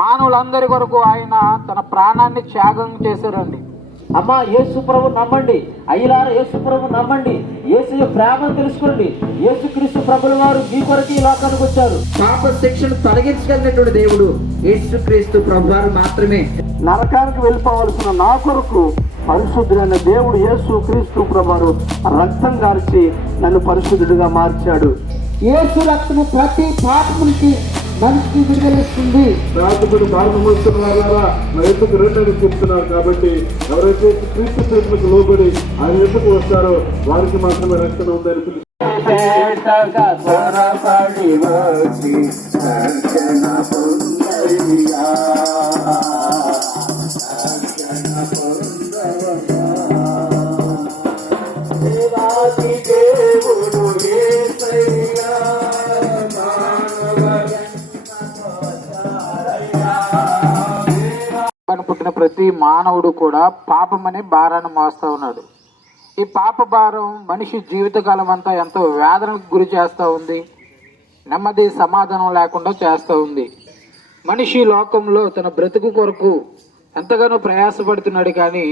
మానవులందరి కొరకు ఆయన తన ప్రాణాన్ని త్యాగం చేశారండి. అమ్మ యేసు ప్రభు నమ్మండి, అయ్యలారా యేసు ప్రభు నమ్మండి, యేసు ప్రేమను తెలుసుకోండి. యేసుక్రీస్తు ప్రభుల వారు మీ కొరకు ఈ లోకానికి వచ్చారు. పాప శిక్షను తొలగించగలిగినటువంటి దేవుడు యేసుక్రీస్తు ప్రభు వారు మాత్రమే. నరకానికి వెళ్ళిపోవలసిన నా కొరకు పరిశుద్ధుడైన దేవుడు యేసుక్రీస్తు ప్రభువారు రక్తం కార్చి నన్ను పరిశుద్ధుడిగా మార్చాడు. యేసు రక్తము ప్రతి పాపం నుంచి మనిషికి విడుదలిస్తుంది. రాజుడు మార్గం వస్తున్నారా నా ఎత్తుకు రెండని చెప్తున్నారు. కాబట్టి ఎవరైతే క్రీస్తు చేతులకు లోబడి ఆయన ఎత్తుకు వస్తారో వారికి మాత్రమే రక్షణ ఉందని పిలుస్తారు. పుట్టిన ప్రతి మానవుడు కూడా పాపం అనే భారాన్ని మోస్తూ ఉన్నాడు. ఈ పాప భారం మనిషి జీవితకాలం అంతా ఎంతో వేదనకు గురి చేస్తూ ఉంది, నెమ్మది సమాధానం లేకుండా చేస్తూ ఉంది. మనిషి లోకంలో తన బ్రతుకు కొరకు ఎంతగానో ప్రయాసపడుతున్నాడు, కానీ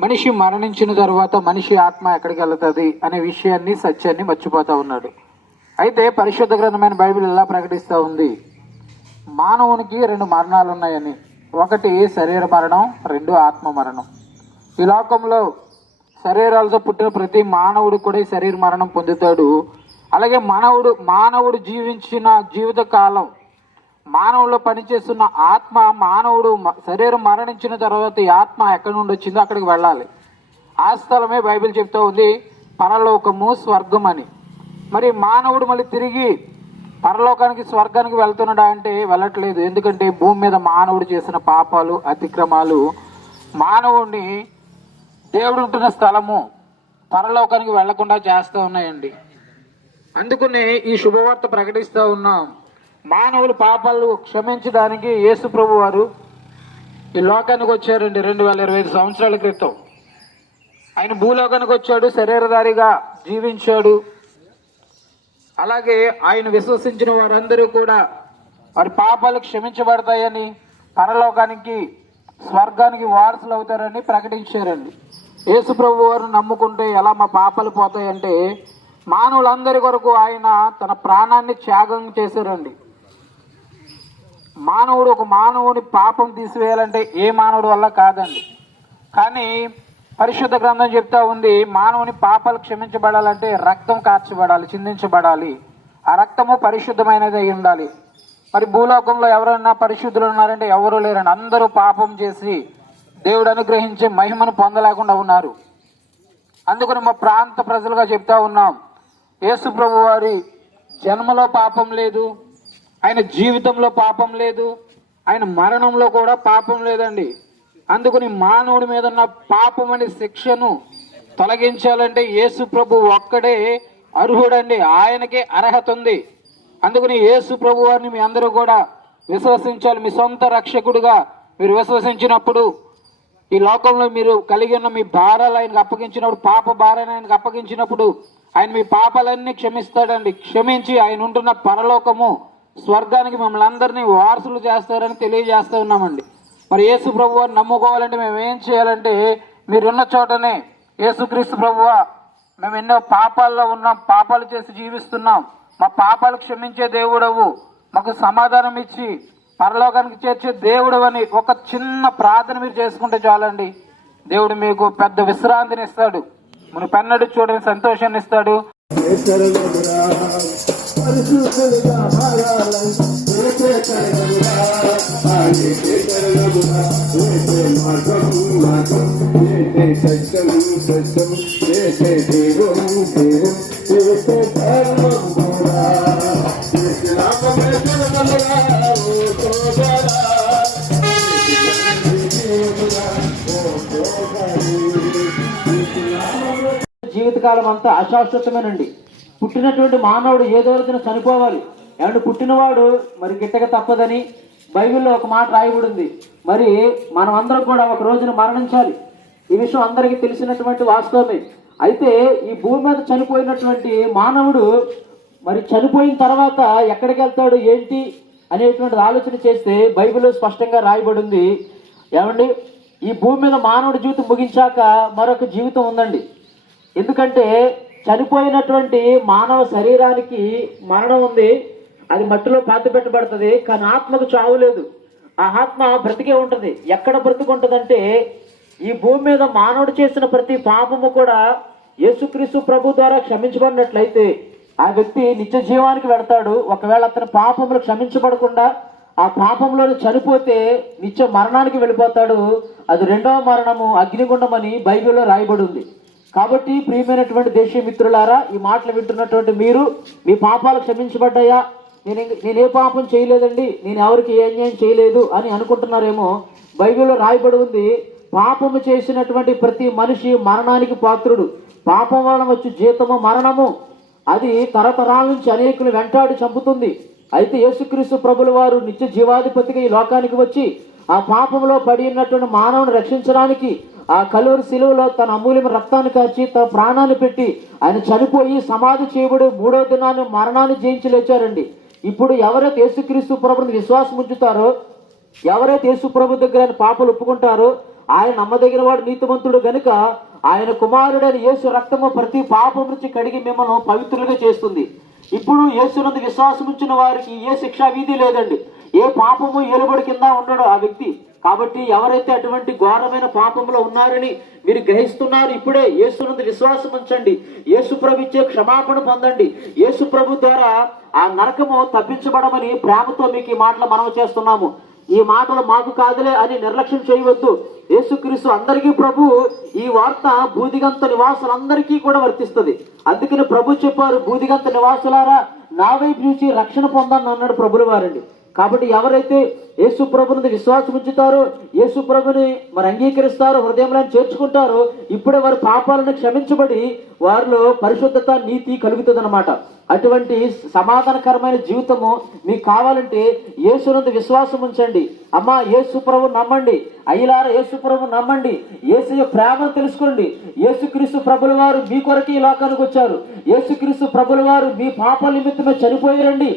మనిషి మరణించిన తర్వాత మనిషి ఆత్మ ఎక్కడికి వెళ్తుంది అనే విషయాన్ని, సత్యాన్ని మర్చిపోతూ ఉన్నాడు. అయితే పరిశుద్ధ గ్రంథమైన బైబిల్ ఎలా ప్రకటిస్తూ ఉంది, మానవునికి 2 మరణాలు ఉన్నాయని. ఒకటి శరీర మరణం, 2 ఆత్మ మరణం. ఈ లోకంలో శరీరాలతో పుట్టిన ప్రతి మానవుడు కూడా ఈ శరీర మరణం పొందుతాడు. అలాగే మానవుడు జీవించిన జీవిత కాలం, మానవుల్లో పనిచేస్తున్న ఆత్మ, మానవుడు శరీరం మరణించిన తర్వాత ఈ ఆత్మ ఎక్కడి నుండి వచ్చిందో అక్కడికి వెళ్ళాలి. ఆ స్థలమే బైబిల్ చెప్తూ ఉంది పరలోకము, స్వర్గం అని. మరి మానవుడు మళ్ళీ తిరిగి పరలోకానికి, స్వర్గానికి వెళ్తున్నాడా అంటే వెళ్ళట్లేదు. ఎందుకంటే భూమి మీద మానవుడు చేసిన పాపాలు, అతిక్రమాలు మానవుడిని దేవుడు ఉంటున్న స్థలము పరలోకానికి వెళ్లకుండా చేస్తూ ఉన్నాయండి. అందుకనే ఈ శుభవార్త ప్రకటిస్తూ ఉన్నాం. మానవుల పాపాలు క్షమించడానికి యేసు ప్రభు వారు ఈ లోకానికి వచ్చారండి. 2025 సంవత్సరాల క్రితం ఆయన భూలోకానికి వచ్చాడు, శరీరధారిగా జీవించాడు. అలాగే ఆయన విశ్వసించిన వారందరూ కూడా వారి పాపాలు క్షమించబడతాయని, పరలోకానికి, స్వర్గానికి వారసులు అవుతారని ప్రకటించారండి. యేసు ప్రభు వారు నమ్ముకుంటే ఎలా మా పాపాలు పోతాయంటే, మానవులందరి కొరకు ఆయన తన ప్రాణాన్ని త్యాగం చేశారండి. ఒక మానవుని పాపం తీసివేయాలంటే ఏ మానవుడి వల్ల కాదండి. కానీ పరిశుద్ధ గ్రంథం చెప్తా ఉంది, మానవుని పాపాలు క్షమించబడాలంటే రక్తం కార్చబడాలి, చిందించబడాలి. ఆ రక్తము పరిశుద్ధమైనది అయి ఉండాలి. మరి భూలోకంలో ఎవరైనా పరిశుద్ధులు ఉన్నారంటే ఎవరూ లేరండి. అందరూ పాపం చేసి దేవుడు అనుగ్రహించే మహిమను పొందలేకుండా ఉన్నారు. అందుకని మా ప్రాంత ప్రజలుగా చెప్తా ఉన్నాం, యేసు ప్రభు వారి జన్మలో పాపం లేదు, ఆయన జీవితంలో పాపం లేదు, ఆయన మరణంలో కూడా పాపం లేదండి. అందుకని మానవుడి మీద ఉన్న పాపం అనే శిక్షను తొలగించాలంటే యేసు ప్రభు ఒక్కడే అర్హుడండి, ఆయనకే అర్హత ఉంది. అందుకని యేసు ప్రభు వారిని మీ అందరూ కూడా విశ్వసించాలి. మీ సొంత రక్షకుడిగా మీరు విశ్వసించినప్పుడు, ఈ లోకంలో మీరు కలిగి ఉన్న మీ భారాలు ఆయనకు అప్పగించినప్పుడు, పాప భారాన్ని ఆయనకు అప్పగించినప్పుడు ఆయన మీ పాపాలన్నీ క్షమిస్తాడండి. క్షమించి ఆయన ఉంటున్న పరలోకము, స్వర్గానికి మిమ్మల్ని అందరినీ వారసులు చేస్తారని తెలియజేస్తూ ఉన్నామండి. మరి యేసు ప్రభు వారిని నమ్ముకోవాలంటే మేము ఏం చేయాలంటే, మీరున్న చోటనే యేసుక్రీస్తు ప్రభువా, మేము ఎన్నో పాపాల్లో ఉన్నాం, పాపాలు చేసి జీవిస్తున్నాం, మా పాపాలు క్షమించే దేవుడవు, మాకు సమాధానం ఇచ్చి పరలోకానికి చేర్చే దేవుడు అని ఒక చిన్న ప్రార్థన మీరు చేసుకుంటే చాలండి. దేవుడు మీకు పెద్ద విశ్రాంతిని ఇస్తాడు, మన పెన్నడు చూడని సంతోషాన్ని ఇస్తాడు. జీవితకాలం అంతా అశాశ్వతమేనండి. పుట్టినటువంటి మానవుడు ఏదో రోజున చనిపోవాలి. ఏమంటే పుట్టినవాడు మరి గిట్టక తప్పదని బైబిల్లో ఒక మాట రాయబడింది. మరి మనం అందరం కూడా ఒక రోజున మరణించాలి. ఈ విషయం అందరికీ తెలిసినటువంటి వాస్తవమే. అయితే ఈ భూమి మీద చనిపోయినటువంటి మానవుడు మరి చనిపోయిన తర్వాత ఎక్కడికి వెళ్తాడు ఏంటి అనేటువంటిది ఆలోచన చేస్తే బైబిల్లో స్పష్టంగా రాయబడి ఉంది. ఏమండి, ఈ భూమి మీద మానవుడి జీవితం ముగించాక మరొక జీవితం ఉందండి. ఎందుకంటే చనిపోయినటువంటి మానవ శరీరానికి మరణం ఉంది, అది మట్టిలో పాతి పెట్టబడుతుంది. కానీ ఆత్మకు చావు లేదు, ఆ ఆత్మ బ్రతికే ఉంటుంది. ఎక్కడ బ్రతుకుంటుందంటే ఈ భూమి మీద మానవుడు చేసిన ప్రతి పాపము కూడా యేసుక్రీస్తు ప్రభు ద్వారా క్షమించబడినట్లయితే ఆ వ్యక్తి నిత్య జీవానికి వెడతాడు. ఒకవేళ అతని పాపములు క్షమించబడకుండా ఆ పాపంలోనే చనిపోతే నిత్య మరణానికి వెళ్ళిపోతాడు. అది రెండవ మరణము, అగ్నిగుండం అని బైబిల్లో రాయబడి ఉంది. కాబట్టి ప్రియమైనటువంటి దేశీయ మిత్రులారా, ఈ మాటలు వింటున్నటువంటి మీరు, మీ పాపాలు క్షమించబడ్డాయా? నేనే పాపం చేయలేదండి, నేను ఎవరికి ఏ అన్యాయం చేయలేదు అని అనుకుంటున్నారేమో. బైబిల్లో రాయబడి ఉంది, పాపము చేసినటువంటి ప్రతి మనిషి మరణానికి పాత్రుడు. పాపం వలన వచ్చి జీతము మరణము, అది తరతరాల నుంచి అనేకులు వెంటాడి చంపుతుంది. అయితే యేసుక్రీస్తు ప్రభుల వారు నిత్య జీవాధిపతిగా ఈ లోకానికి వచ్చి ఆ పాపంలో పడి ఉన్నటువంటి మానవుని రక్షించడానికి ఆ కలువరి శిలువలో తన అమూల్యమైన రక్తాన్ని కార్చి తన ప్రాణాన్ని పెట్టి ఆయన చనిపోయి సమాధి చేయబడి 3వ దినాన్ని మరణాన్ని జయించి లేచారండి. ఇప్పుడు ఎవరైతే యేసుక్రీస్తు ప్రభుని విశ్వాసం ఉంచుతారో, ఎవరైతే యేసు ప్రభు దగ్గర ఆయన పాపలు ఒప్పుకుంటారో, ఆయన నమ్మదగిన వాడు, నీతిమంతుడు గనుక ఆయన కుమారుడైన యేసు రక్తము ప్రతి పాపం నుంచి కడిగి మిమ్మల్ని పవిత్రులుగా చేస్తుంది. ఇప్పుడు యేసునందు విశ్వాసం ఉంచిన వారికి ఏ శిక్షా విధి లేదండి, ఏ పాపము ఏలుబడి కింద ఉండడు ఆ వ్యక్తి. కాబట్టి ఎవరైతే అటువంటి ఘోరమైన పాపంలో ఉన్నారని మీరు గ్రహిస్తున్నారు, ఇప్పుడే యేసునందు విశ్వాసం ఉంచండి, యేసు ప్రభు ఇచ్చే క్షమాపణ పొందండి. యేసు ప్రభు ద్వారా ఆ నరకము తప్పించబడమని ప్రేమతో మీకు ఈ మాటలు మనవి చేస్తున్నాము. ఈ మాటలు మాకు కాదులే అని నిర్లక్ష్యం చేయవద్దు. యేసుక్రీస్తు అందరికీ ప్రభు. ఈ వార్త బూదిగంత నివాసులందరికీ కూడా వర్తిస్తుంది. అందుకని ప్రభు చెప్పారు, బూదిగంత నివాసులారా నా వైపు చూసి రక్షణ పొందని అన్నాడు ప్రభుల వారండి. కాబట్టి ఎవరైతే యేసు ప్రభుని విశ్వాసం ఉంచుతారో, యేసు ప్రభుని మరి అంగీకరిస్తారో, హృదయంలో చేర్చుకుంటారో, ఇప్పుడే వారి పాపాలను క్షమించబడి వారిలో పరిశుద్ధత, నీతి కలుగుతుంది అన్నమాట. అటువంటి సమాధానకరమైన జీవితము మీకు కావాలంటే యేసునందు విశ్వాసం ఉంచండి. అమ్మా, యేసు ప్రభు నమ్మండి. అయ్యలారా, యేసు ప్రభు నమ్మండి. యేసు ప్రేమను తెలుసుకోండి. యేసుక్రీస్తు ప్రభుల వారు మీ కొరకు ఈ లోకానికి వచ్చారు. యేసుక్రీస్తు ప్రభుల వారు మీ పాప నిమిత్తమే చనిపోయారండి.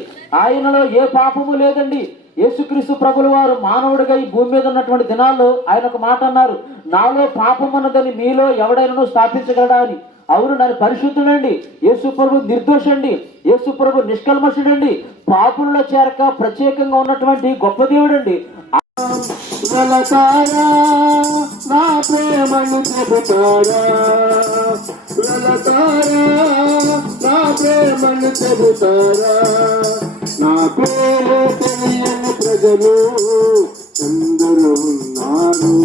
ఆయనలో ఏ పాపము లేదండి. యేసుక్రీస్తు ప్రభుల వారు మానవుడిగా ఈ భూమి మీద ఉన్నటువంటి దినాల్లో ఆయన ఒక మాట అన్నారు, నాలో పాపం అన్నదని మీలో ఎవడైనా స్థాపించగలడా అని. అవును, నన్ను పరిశుద్ధుడండి. యేసు ప్రభు నిర్దోషండి. యేసు ప్రభు నిష్కల్మషుడండి. పాపుల్లో చేరక ప్రత్యేకంగా ఉన్నటువంటి గొప్ప దేవుడండి. వెళతారా నా ప్రేమను చెబుతారా, వెళతారా నా ప్రేమను చెబుతారా, నా పేరు తెలియని ప్రజలు అందరూ ఉన్నారు,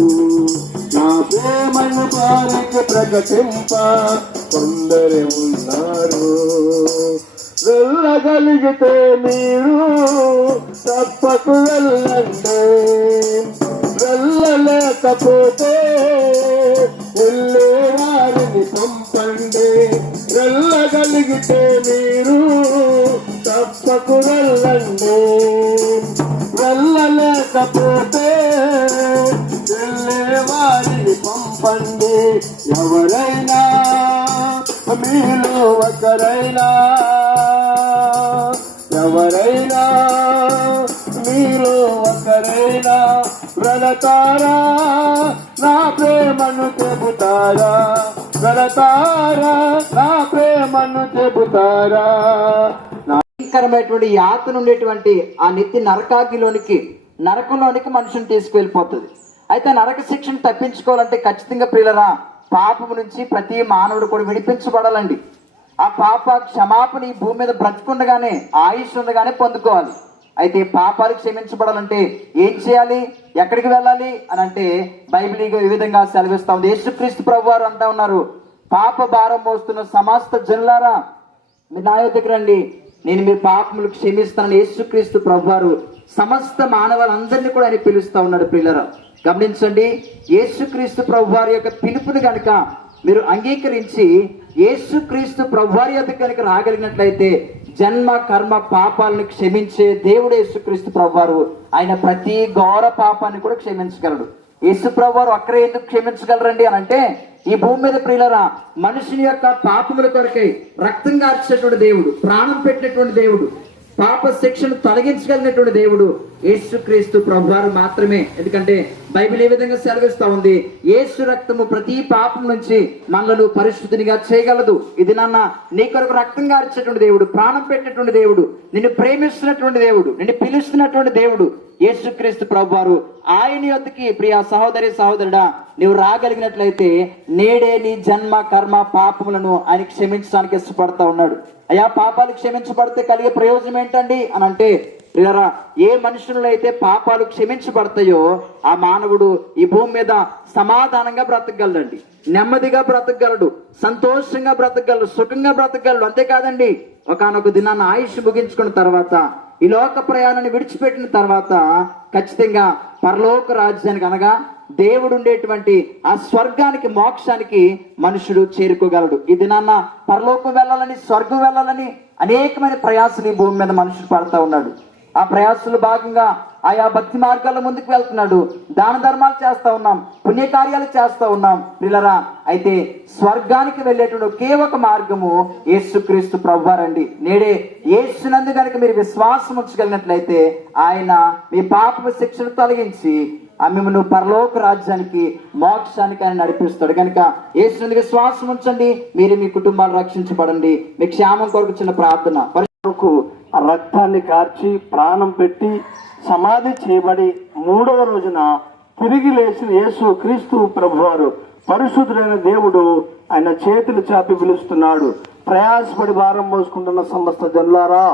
నా ప్రేమను వారికి ప్రకటింప కొందరు ఉన్నారు. వెళ్ళగలిగితే మీరు తప్పకు వెళ్ళండి, వెళ్ళలేకపోతే వెళ్ళే వారిని పంపండి. వెళ్ళగలిగితే మీరు తప్పకు వెళ్ళండి, వెళ్ళలేకపోతే వెళ్ళే వారిని పంపండి. ఎవరైనా మీలో ఒకరైనా, ఎవరైనా మీలో ఒకరైనా వెళతారా నా ప్రేమను చెబుతారా, వెళతారా నా ప్రేమను చెబుతారా. భయంకరమైనటువంటి యాతన ఉండేటువంటి ఆ నెత్తి నరకంలోనికి మనుషుని తీసుకువెళ్ళిపోతుంది. అయితే నరక శిక్షను తప్పించుకోవాలంటే ఖచ్చితంగా ప్రియులరా, పాపము నుంచి ప్రతి మానవుడు కూడా విడిపించబడాలండి. ఆ పాప క్షమాపణ ఈ భూమి మీద బ్రతుకుండగానే, ఆయుష్ ఉండగానే పొందుకోవాలి. అయితే పాపాలు క్షమించబడాలంటే ఏం చేయాలి, ఎక్కడికి వెళ్ళాలి అని అంటే బైబిల్ ఈ విధంగా సెలవిస్తా ఉంది. యేసుక్రీస్తు ప్రభు వారు అంటా ఉన్నారు, పాప భారం మోస్తున్న సమస్త జనులారా మీరు నా యొద్దకు రండి, నేను మీ పాపములు క్షమిస్తానని యేసుక్రీస్తు ప్రభు వారు సమస్త మానవాళ్ళందరినీ కూడా ఆయన పిలుస్తా ఉన్నాడు. ప్రియులారా గమనించండి, యేసుక్రీస్తు ప్రభు వారి యొక్క పిలుపుని కనుక మీరు అంగీకరించి యేసుక్రీస్తు ప్రభు వారి యొద్దకు కనుక రాగలిగినట్లయితే జన్మ కర్మ పాపాలను క్షమించే దేవుడు యేసుక్రీస్తు ప్రభు వారు. ఆయన ప్రతి ఘోర పాపాన్ని కూడా క్షమించగలడు. యేసు ప్రభు వారు అక్కడే ఎందుకు క్షమించగలరండి అని అంటే, ఈ భూమి మీద ప్రియులరా మనుషుని యొక్క పాపముల కొరకై రక్తం కార్చేటువంటి దేవుడు, ప్రాణం పెట్టినటువంటి దేవుడు. పాప శిక్షను తొలగించగలిగినటువంటి దేవుడు యేసుక్రీస్తు ప్రభువారు మాత్రమే. ఎందుకంటే బైబిల్ ఏ విధంగా సెలవిస్తా ఉంది, యేసు రక్తము ప్రతి పాపం నుంచి మనలను పరిశుద్ధినిగా చేయగలదు. ఇది నాన్న నీ కొరకు రక్తం గార్చేటువంటి దేవుడు, ప్రాణం పెట్టినటువంటి దేవుడు, నిన్ను ప్రేమిస్తున్నటువంటి దేవుడు, నిన్ను పిలుస్తున్నటువంటి దేవుడు యేసుక్రీస్తు ప్రభువారు. ఆయన యొద్దకి ప్రియ సహోదరి సహోదరుడా నీవు రాగలిగినట్లయితే నేడే నీ జన్మ కర్మ పాపములను ఆయన క్షమించడానికి ఇష్టపడతా ఉన్నాడు. అయ్యా పాపాలు క్షమించబడితే కలిగే ప్రయోజనం ఏంటండి అని అంటే, ప్రియరా ఏ మనుషుల్లో అయితే పాపాలు క్షమించబడతాయో ఆ మానవుడు ఈ భూమి మీద సమాధానంగా బ్రతకగలడండి, నెమ్మదిగా బ్రతకగలడు, సంతోషంగా బ్రతకగలడు, సుఖంగా బ్రతకగలడు. అంతేకాదండి ఒకానొక దినాన్ని ఆయుష్ ముగించుకున్న తర్వాత ఈ లోక ప్రయాణాన్ని విడిచిపెట్టిన తర్వాత ఖచ్చితంగా పరలోక రాజ్యానికి అనగా దేవుడు ఉండేటువంటి ఆ స్వర్గానికి మోక్షానికి మనుషుడు చేరుకోగలడు. ఈ దినాన్న పరలోకం వెళ్ళాలని స్వర్గం వెళ్ళాలని అనేకమైన ప్రయాసాలు ఈ భూమి మీద మనుషుడు పడతా ఉన్నాడు. ఆ ప్రయాసాలు భాగంగా ఆయా భక్తి మార్గాల్లో ముందుకు వెళ్తున్నాడు, దాన ధర్మాలు చేస్తా ఉన్నాం, పుణ్యకార్యాలు చేస్తా ఉన్నాం పిల్లరా. అయితే స్వర్గానికి వెళ్ళేటువంటి ఒకే ఒక మార్గము యేసుక్రీస్తు ప్రభువారండి. నేడే యేసునందు కనుక మీరు విశ్వాసం ఉంచగలిగినట్లయితే ఆయన మీ పాప శిక్షను తొలగించి మిమ్మల్ని పరలోక రాజ్యానికి మోక్షానికి ఆయన నడిపిస్తాడు. కనుక యేసునందు విశ్వాసం ఉంచండి, మీరు మీ కుటుంబాలు రక్షించబడండి. మీ క్షేమం కొరకు చిన్న ప్రార్థన. కొరకు ఆ రక్తాన్ని కార్చి ప్రాణం పెట్టి సమాధి చేయబడి 3వ రోజున తిరిగి లేచిన యేసు క్రీస్తు ప్రభువారు పరిశుద్ధుడైన దేవుడు ఆయన చేతులు చాపి పిలుస్తున్నాడు. ప్రయాసపడి భారం మోసుకుంటున్న సమస్త జనులారా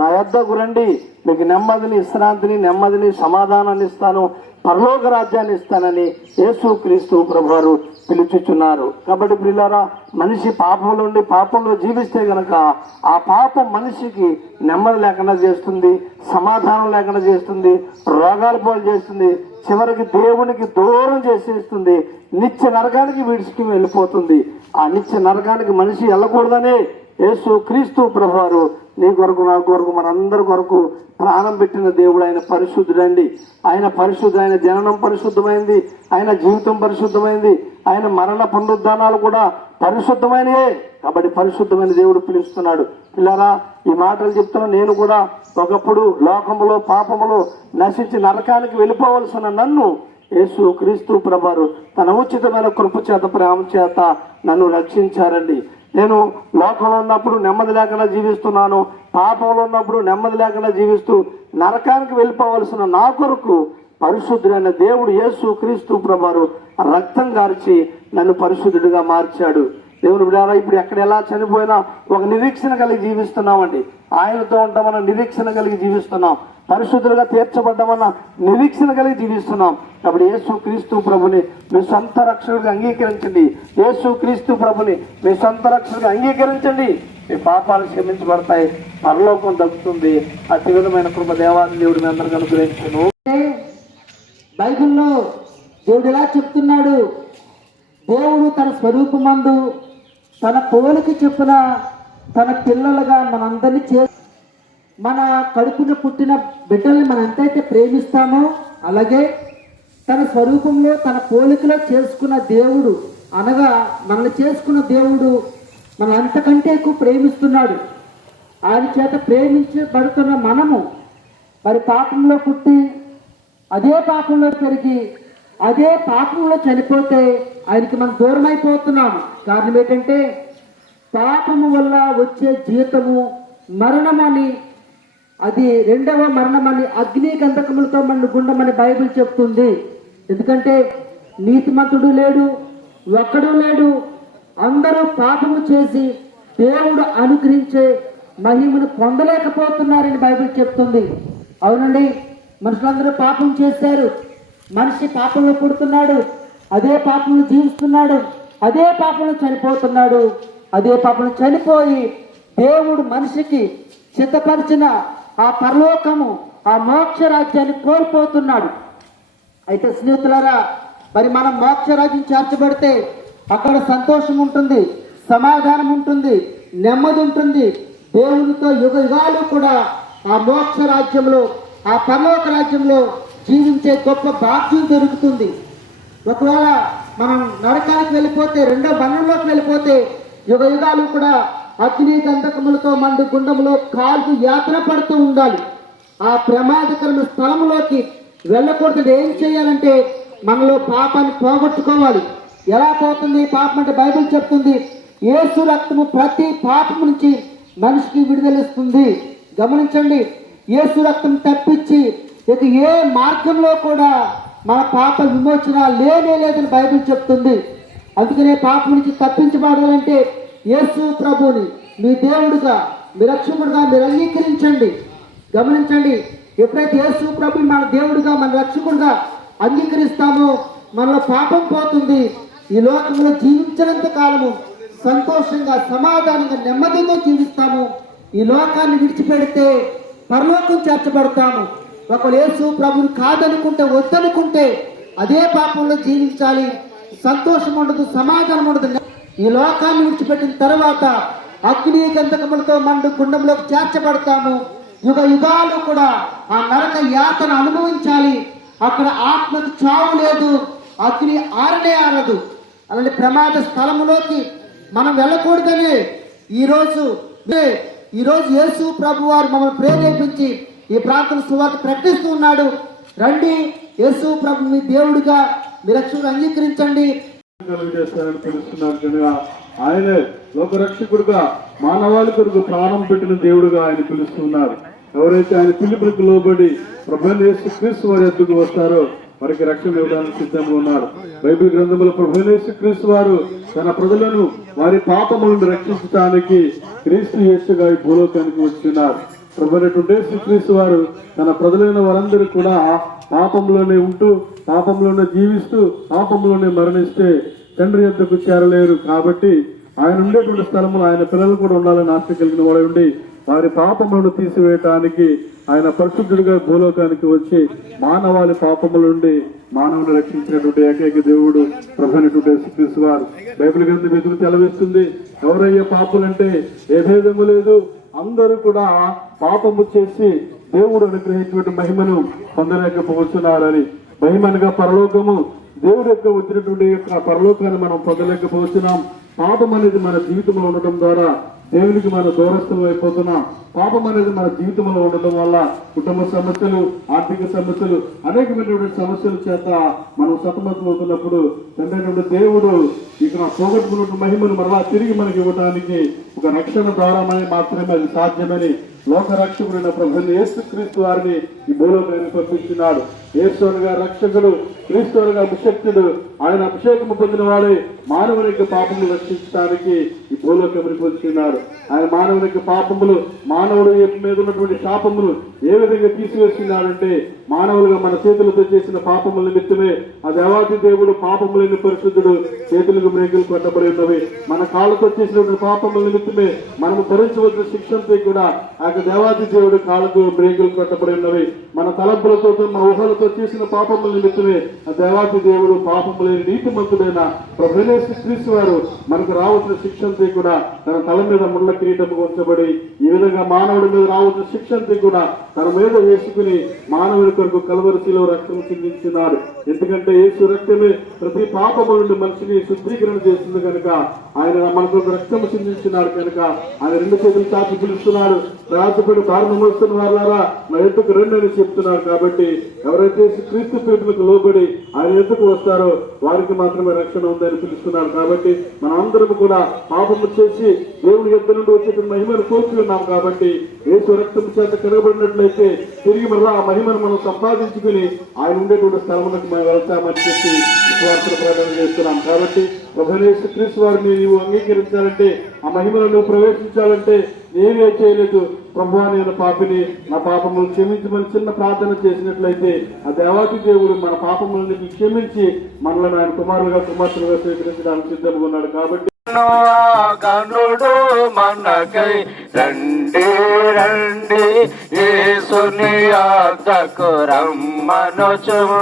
నా యొద్దకు రండి, మీకు నెమ్మదిని విశ్రాంతిని నెమ్మదిని సమాధానాన్ని ఇస్తాను, పరలోక రాజ్యాన్ని ఇస్తానని యేసు క్రీస్తు ప్రభువారు పిలుచుచున్నారు. కాబట్టి ప్రియులారా మనిషి పాపంలో ఉండి పాపంలో జీవిస్తే గనక ఆ పాపం మనిషికి నెమ్మది లేకుండా చేస్తుంది, సమాధానం లేకుండా చేస్తుంది, రోగాల పాలు చేస్తుంది, చివరికి దేవునికి దూరం చేసేస్తుంది, నిత్య నరకానికి విడిచికి వెళ్ళిపోతుంది. ఆ నిత్య నరకానికి మనిషి వెళ్ళకూడదనే యేసు క్రీస్తు ప్రభువారు నీ కొరకు నా కొరకు మనందరి కొరకు ప్రాణం పెట్టిన దేవుడు. ఆయన పరిశుద్ధుడండి, ఆయన పరిశుద్ధుడు, ఆయన జననం పరిశుద్ధమైంది, ఆయన జీవితం పరిశుద్ధమైంది, ఆయన మరణ పునరుద్ధానాలు కూడా పరిశుద్ధమైనయే. కాబట్టి పరిశుద్ధమైన దేవుడు పిలుస్తున్నాడు. పిల్లరా ఈ మాటలు చెప్తున్నా, నేను కూడా ఒకప్పుడు లోకములో పాపములో నశించి నరకానికి వెళ్ళిపోవలసిన నన్ను యేసు క్రీస్తు ప్రభువారు తన ఉచితమైన కృప చేత ప్రేమ చేత నన్ను రక్షించారండి. నేను లోకంలో ఉన్నప్పుడు నెమ్మది లేకుండా జీవిస్తున్నాను, పాపంలో ఉన్నప్పుడు నెమ్మది లేకుండా జీవిస్తూ నరకానికి వెళ్ళిపోవలసిన నా కొరకు పరిశుద్ధుడైన దేవుడు యేసు క్రీస్తు ప్రభువారు రక్తం గార్చి నన్ను పరిశుద్ధుడిగా మార్చాడు. దేవుని బిడ్డలారా ఇప్పుడు ఎక్కడ ఎలా చనిపోయినా ఒక నిరీక్షణ కలిగి జీవిస్తున్నామండి. ఆయనతో ఉంటామన్న నిరీక్షణ కలిగి జీవిస్తున్నాం, పరిశుద్ధులుగా తీర్చబడ్డామన్న నిరీక్షణ కలిగి జీవిస్తున్నాం. కాబట్టి యేసు క్రీస్తు ప్రభుని మీ సొంత రక్షకుడిగా అంగీకరించండి, యేసు క్రీస్తు ప్రభుని మీ సొంత రక్షకుడిగా అంగీకరించండి. మీ పాపాలు క్షమించబడతాయి, పరలోకం దక్కుతుంది. అతి విధమైన కృప దేవాది దేవుడు మీ అందరికీ అనుగ్రహించును. బైబిల్లో దేవుడు ఇలా చెప్తున్నాడు, దేవుడు తన స్వరూపమందు తన పోలిక చెప్పున తన పిల్లలుగా మనందరినీ మన కడుపున పుట్టిన బిడ్డల్ని మనం ఎంతైతే ప్రేమిస్తామో అలాగే తన స్వరూపంలో తన పోలికలో చేసుకున్న దేవుడు అనగా మనల్ని చేసుకున్న దేవుడు మనం అంతకంటే ఎక్కువ ప్రేమిస్తున్నాడు. ఆయన చేత ప్రేమించబడుతున్న మనము మరి పాపంలో పుట్టి అదే పాపంలో పెరిగి అదే పాపంలో చనిపోతే ఆయనకి మనం దూరం అయిపోతున్నాం. కారణం ఏంటంటే పాపము వల్ల వచ్చే జీతము మరణమని, అది 2వ మరణమని అగ్ని గంధకములతో మన గుండమని బైబిల్ చెప్తుంది. ఎందుకంటే నీతిమంతుడు లేడు, ఒక్కడు లేడు, అందరూ పాపము చేసి దేవుడు అనుగ్రహించే మహిమను పొందలేకపోతున్నారని బైబిల్ చెప్తుంది. అవునండి, మనుషులందరూ పాపం చేశారు, మనిషి పాపంలో పుడుతున్నాడు, అదే పాపంలో జీవిస్తున్నాడు, అదే పాపంలో చనిపోతున్నాడు, అదే పాపంలో చనిపోయి దేవుడు మనిషికి సిద్ధపరిచిన ఆ పరలోకము ఆ మోక్ష రాజ్యాన్ని కోల్పోతున్నాడు. అయితే స్నేహితులారా మరి మనం మోక్ష రాజ్యం చేర్చబడితే అక్కడ సంతోషం ఉంటుంది, సమాధానం ఉంటుంది, నెమ్మది ఉంటుంది. దేవునితో యుగ యుగాలు కూడా ఆ మోక్ష రాజ్యంలో ఆ పరలోక రాజ్యంలో జీవించే గొప్ప భాగ్యం దొరుకుతుంది. ఒకవేళ మనం నరకానికి వెళ్ళిపోతే, 2వ బంధంలోకి వెళ్ళిపోతే యుగ యుగాలు కూడా అగ్ని గంధకములతో మండు గుండములో కాల్పు యాతన పడుతూ ఉండాలి. ఆ ప్రమాదకరమైన స్థలంలోకి వెళ్ళకూడదు. ఏం చేయాలంటే మనలో పాపాన్ని పోగొట్టుకోవాలి. ఎలా పోతుంది పాపం అంటే బైబిల్ చెప్తుంది, యేసు రక్తము ప్రతి పాపం నుంచి మనిషికి విడుదలిస్తుంది. గమనించండి, యేసు రక్తం తప్పించి ఇక ఏ మార్గంలో కూడా మన పాప విమోచన లేనే లేదని బైబిల్ చెప్తుంది. అందుకనే పాపం నుంచి తప్పించబడాలంటే యేసు ప్రభువుని మీ దేవుడుగా, మీ రక్షకుడుగా మీరు అంగీకరించండి. గమనించండి, ఎప్పుడైతే యేసు ప్రభుని మన దేవుడుగా, మన రక్షకుడుగా అంగీకరిస్తామో మనలో పాపం పోతుంది. ఈ లోకంలో జీవించినంత కాలము సంతోషంగా, సమాధానంగా, నెమ్మదిగా జీవిస్తాము. ఈ లోకాన్ని విడిచిపెడితే పరలోకం చేర్చబడతాము. ఒకవేళ యేసు ప్రభుని కాదనుకుంటే, వద్దనుకుంటే అదే పాపంలో జీవించాలి. సంతోషం ఉండదు, సమాధానం ఉండదు. ఈ లోకాన్ని విడిచిపెట్టిన తర్వాత అగ్ని గంధకములతో మండు గుండంలోకి చేర్చబడతాము. యుగ యుగాలు కూడా ఆ నరక యాతన అనుభవించాలి. అక్కడ ఆత్మకు చావు లేదు, అగ్ని ఆరనే ఆరదు. అలాంటి ప్రమాద స్థలములోకి మనం వెళ్ళకూడదనే ఈరోజు యేసు ప్రభు వారు మమ్మల్ని ప్రేరేపించి ఈ ప్రాంతం సువార్త ప్రకటిస్తూ ఉన్నాడు. రండి, యేసు ప్రభు మీ దేవుడిగా, మీ రక్షకుడు అంగీకరించండి. చేస్తారని తెలుస్తున్నారు కనుక ఆయనే లోకరక్షకుడుగా, మానవాళి కొరకు ప్రాణం పెట్టిన దేవుడుగా ఆయన పిలుస్తున్నారు. ఎవరైతే ఆయన పిలుపులకు లోబడి ప్రభువైన యేసుక్రీస్తు వారి ఎద్దుకు వస్తారో వారికి రక్షణ ఇవ్వడానికి సిద్ధంగా ఉన్నారు. బైబిల్ గ్రంథంలో ప్రభువైన యేసుక్రీస్తు వారు తన ప్రజలను వారి పాపములను రక్షించడానికి క్రీస్తు యేసుగా ఈ భూలోకానికి వచ్చినారు. ప్రభువైనటువంటి యేసుక్రీస్తు వారు తన ప్రజలైన వారందరూ కూడా పాపంలోనే ఉంటూ, పాపంలోనే జీవిస్తూ, పాపంలోనే మరణిస్తే తండ్రి యొద్దకు చేరలేరు. కాబట్టి ఆయన ఉండేటువంటి స్థలంలో ఆయన పిల్లలు కూడా ఉండాలని ఆశ కలిగిన వాడు ఉండి వారి పాపములను తీసివేయటానికి ఆయన పరిశుద్ధుడిగా భూలోకానికి వచ్చి మానవాళి పాపముల నుండి మానవుని రక్షించినటువంటి ఏకైక దేవుడు ప్రభువైనటువంటి యేసుక్రీస్తు వారు. బైబిల్ గ్రంథం ఎదురు తెలవిస్తుంది, ఎవరయ్యే పాపులంటే ఏ భేదము లేదు, అందరూ కూడా పాపము చేసి దేవుడు అనుగ్రహించినటువంటి మహిమను పొందలేకపోతున్నారని. మహిమనగా పరలోకము, దేవుడు యొక్క వచ్చినటువంటి యొక్క పరలోకాన్ని మనం పొందలేకపోతున్నాం. పాపం అనేది మన జీవితంలో ఉండటం ద్వారా దేవునికి మనం దూరస్థులు అయిపోతున్నాం. పాపం అనేది మన జీవితంలో ఉండటం వల్ల కుటుంబ సమస్యలు, ఆర్థిక సమస్యలు, అనేకమైనటువంటి సమస్యల చేత మనం సతమతమవుతున్నప్పుడు తండ్రి దేవుడు ఇక్కడ పోగొట్టుకున్న మహిమను మరలా తిరిగి మనకి ఇవ్వడానికి ఒక రక్షణ ద్వారా మాత్రమే అది సాధ్యమని లోకరక్షకుడైన ప్రభువైన యేసుక్రీస్తు వారిని ఈ భూలోకానికి పంపించినాడు. యేసుగా రక్షకుడు, క్రీస్తుగా అభిషక్తుడు. ఆయన అభిషేకము పొందిన వాడే మానవుని యొక్క పాపములు రక్షించడానికి ఈ భూలోకానికి వచ్చినాడు. ఆయన మానవుని యొక్క పాపములు, మానవుడు మీద ఉన్నటువంటి శాపములు ఏ విధంగా తీసివేస్తున్నాడంటే మానవులుగా మన చేతులతో చేసిన పాపముల నిమిత్తమే ఆ దేవాది దేవుడు పాపములని పరిశుద్ధుడు, చేతులకు మ్రేకులు కొట్టబడి ఉన్నవి. మన కాళ్ళతో చేసినటువంటి పాపముల నిమిత్తమే మనము భరించవలసిన శిక్షంతో కూడా ఆ దేవాది దేవుడు కాళ్ళకు మ్రేకులు కొట్టబడి ఉన్నవి. మన తలంపులతో, మన ఊహలతో చేసిన పాపముల నిమిత్తమే ఆ దేవాది దేవుడు పాపములేని నీతిమంతుడైన ప్రభువైన యేసుక్రీస్తు వారు మనకు రావాల్సిన శిక్షంతో కూడా తన తల మీద ముళ్ళ కిరీటము ఉంచబడి ఈ విధంగా మానవుడి మీద రావాల్సిన శిక్షంతో కూడా తన మీద వేసుకుని మానవుడి కొరకు కలవరిశిలో రక్తం చిందించినాడు. ఎందుకంటే యేసు రక్తమే ప్రతి పాపము నుండి మనిషిని శుద్ధీకరణ చేస్తుంది కనుక ఆయన మన కొరకు రక్తము చిందించినాడు కనుక ఆయన రెండు చేతులు చాచి పిలుస్తున్నాడు. ప్రయాసపడి భారం మోస్తున్న వారులారా నా ఎత్తుకు రండి అని చెప్తున్నారు. కాబట్టి ఎవరైతే క్రీస్తు పిలుపులకు లోబడి ఆయన ఎత్తుకు వస్తారో వారికి మాత్రమే రక్షణ ఉందని పిలుస్తున్నారు. కాబట్టి మనం అందరం కూడా పాపము చేసి దేవుని ఎద్దు నుండి వచ్చే మహిమను కోల్పోయి ఉన్నాం. కాబట్టి యేసు రక్తం చేత కనబడినట్లయితే తిరిగి మరలా ఆ మహిమను మనం సంపాదించుకుని ఆయన ఉండేటువంటి స్థలములకు మనం వెళ్తామని చెప్పి విశ్వాస ప్రకటన చేస్తున్నాం. కాబట్టి ప్రభువైన యేసుక్రీస్తు వారిని నీవు అంగీకరించాలంటే, ఆ మహిమను నువ్వు ప్రవేశించాలంటే నేనే చేయలేదు ప్రభువా, నేను పాపిని, నా పాపములు క్షమించమని చిన్న ప్రార్థన చేసినట్లయితే ఆ దేవాది దేవుడు మన పాపములను క్షమించి మనల్ని ఆయన కుమారులుగా, కుమార్తెలుగా స్వీకరించడానికి సిద్ధంగా ఉన్నాడు. కాబట్టి గనుడు మనకై రండి రండి యేసుని యొద్దకు రమ్మనుచున్నాడు.